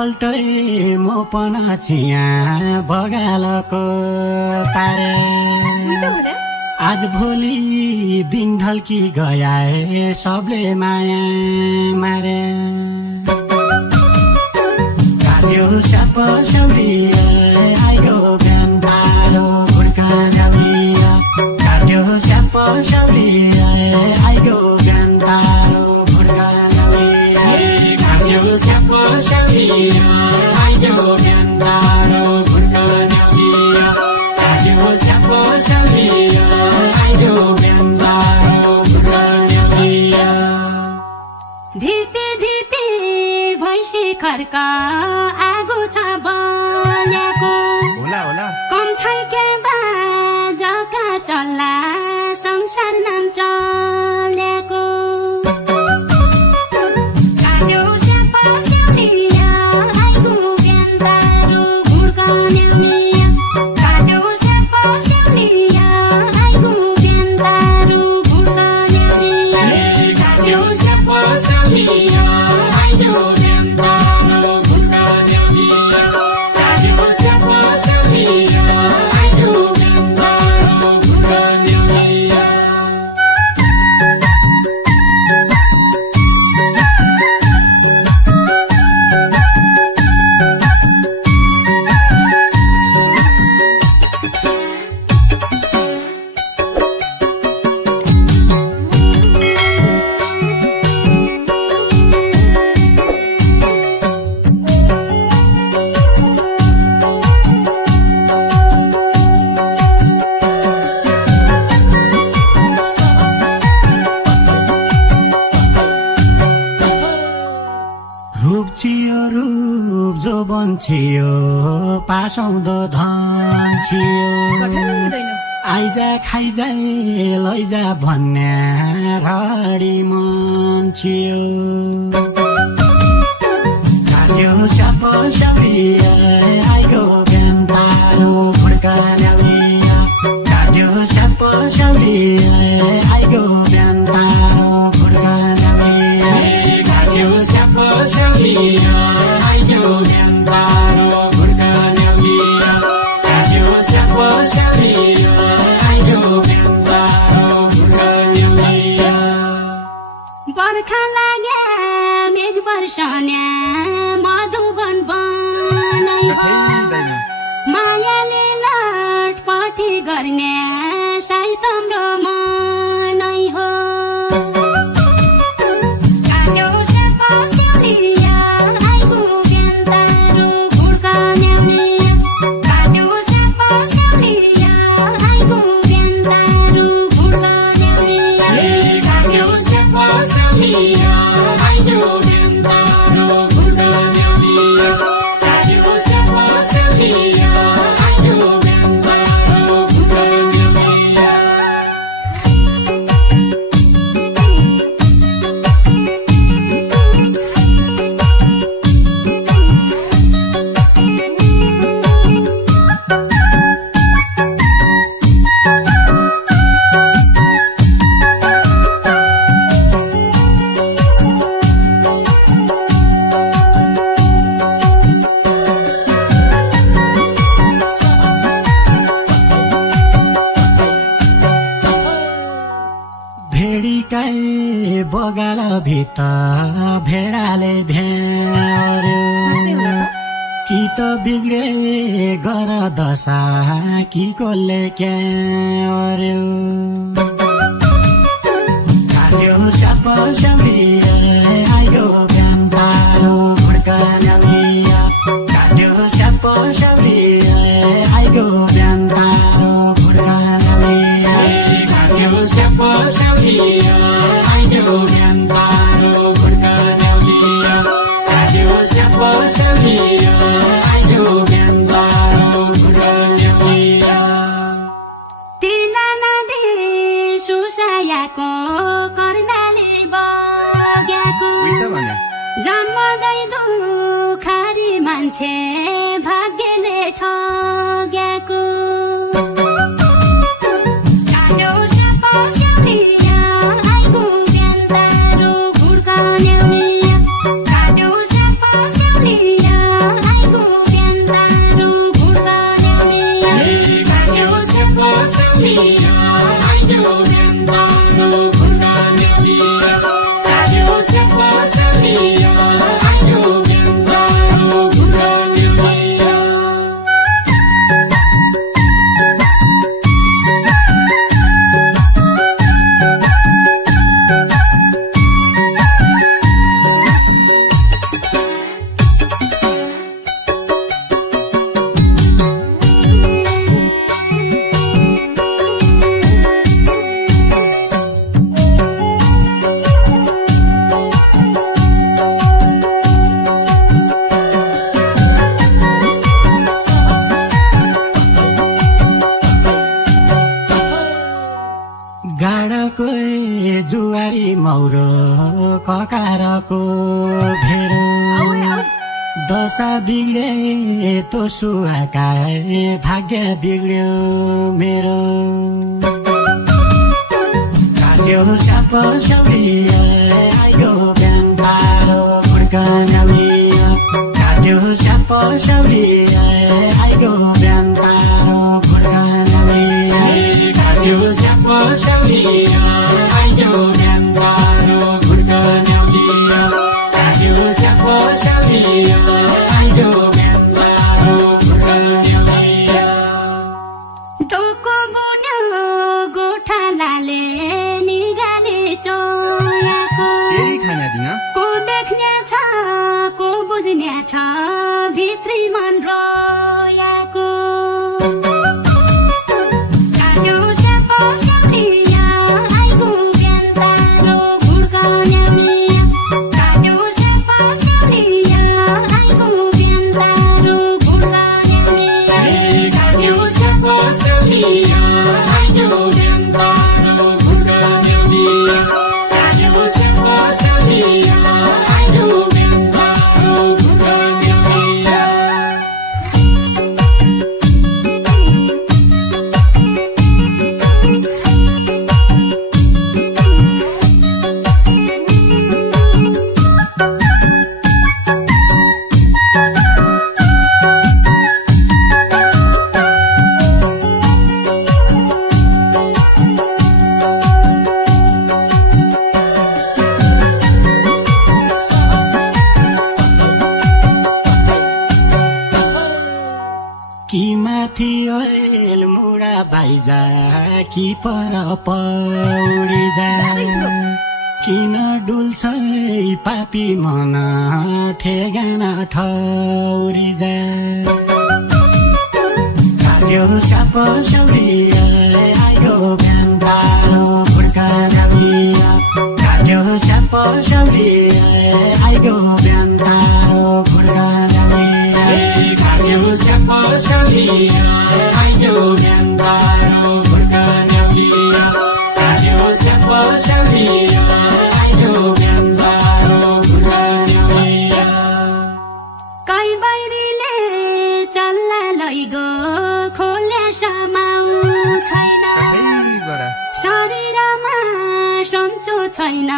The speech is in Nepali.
पल्टै म पनि छिया बगालको तारे आज भोलि दिन ढल्की गए सबले माया मारे काट्यो स्याप स्याउलिया आइगो बिहान तारो भुड्का ल्याउलिया काट्यो स्याप स्याउलिया आइगो बिहान तारो भुड्का ल्याउलिया काट्यो स्याप स्याउलिया आइगो बिहान तारो भुड्का ल्याउलिया काट्यो स्याप स्याउलिया आइगो बिहान तारो भुड्का ल्याउलिया धिपी धिपी भैँसी खर्का आगो छ बल्याको कम छै के बाजका चल्ला संसार नाम चल्याको काट्यो स्याप स्याउलिया आइगो बिहान तारो भुड्का ल्याउलिया काट्यो स्याप स्याउलिया आइगो बिहान तारो भुड्का ल्याउलिया काट्यो स्याप स्याउलिया आइगो बिहान तारो भुड्का ल्याउलिया काट्यो स्याप स्याउलिया आइगो बिहान तारो भुड्का ल्याउलिया रूप छियो रूप जो बन्छियो पासाउँदो धन छियो आइजा खाइजा लैजा भन्ने रडी मन छियो काट्यो स्याप स्याउलिया आइगो बिहान तारो भुड्का ल्याउलिया काट्यो स्याप स्याउलिया आइगो बिहान तारो भुड्का ल्याउलिया काट्यो स्याप स्याउलिया आइगो बिहान तारो भुड्का ल्याउलिया काट्यो स्याप स्याउलिया आइगो बिहान तारो भुड्का ल्याउलिया बर्खा लाग्या मेघ वर्षन्या मधुवन बनाइ हो मायाले लटपटी गर्ने सायद हाम्रो मनै हो काट्यो स्याप स्याउलिया आइगो बिहान तारो भुड्का ल्याउलिया काट्यो स्याप स्याउलिया आइगो बिहान तारो भुड्का ल्याउलिया काट्यो स्याप स्याउलिया आइगो बिहान तारो भुड्का ल्याउलिया काट्यो स्याप स्याउलिया आइगो बिहान तारो भुड्का ल्याउलिया भेडिकाई बगाल भित्र भेडाले भ्यार्यो कि त बिग्रे गर दशा कि कसले क्यार्यो काट्यो स्याप स्याउलिया आइगो बिहान तारो भुड्का ल्याउलिया काट्यो स्याप स्याउलिया आइगो बिहान तारो भुड्का ल्याउलिया काट्यो स्याप स्याउलिया आइगो बिहान तारो भुड्का ल्याउलिया काट्यो स्याप स्याउलिया आइगो बिहान तारो भुड्का ल्याउलिया तिला नदी सुसायाको कर्णाले बग्याको जन्मदै दुखारी मान्छे भाग्यले ठग्याको काट्यो स्याप स्याउलिया आइगो बिहान तारो भुड्का ल्याउलिया काट्यो स्याप स्याउलिया गाडाको जुवारी मौरो ककारको भेरो दशा बिग्रे तो सुहाका भाग्य बिग्ड्यो मेरो काट्यो साप सौरिया आइगो बिहान पारो खुड्कन्याउलिया काट्यो साप सौरिया आइगो बिहान पारो खुड्कन्याउलिया काट्यो साप सौरिया आइगो बिहान पारो खुड्कन्याउलिया काट्यो साप सौरिया आइगो बिहान पारो खुड्कन्याउलिया टोको बुन्यो गोठालाले निगाले चोयाको फेरि खाना दिन को देख्ने छ को बुझ्ने छ भित्री मन रोयाको काट्यो साप सौरिया आइगो बिहान पारो खुड्कन्याउलिया काट्यो साप सौरिया आइगो बिहान पारो खुड्कन्याउलिया काट्यो साप सौरिया आइगो बिहान पारो खुड्कन्याउलिया काट्यो साप सौरिया आइगो बिहान पारो खुड्कन्याउलिया कि माथि ओइल मुडा बाइजा कि पर पौडी जा किन डुल्छ पापी मन ठेगाना ठौरी जा काट्यो साप सौरिया आइगो बिहान पारो खुड्कन्याउलिया काट्यो साप सौरिया आइगो बिहान पारो खुड्कन्याउलिया काट्यो साप सौरिया आइगो बिहान पारो खुड्कन्याउलिया काट्यो साप सौरिया आइगो बिहान पारो खुड्कन्याउलिया कै बैरीले चल्ला लैगो खोल्या समाउ छैन कतैबाट शरीरमा सन्चो छैन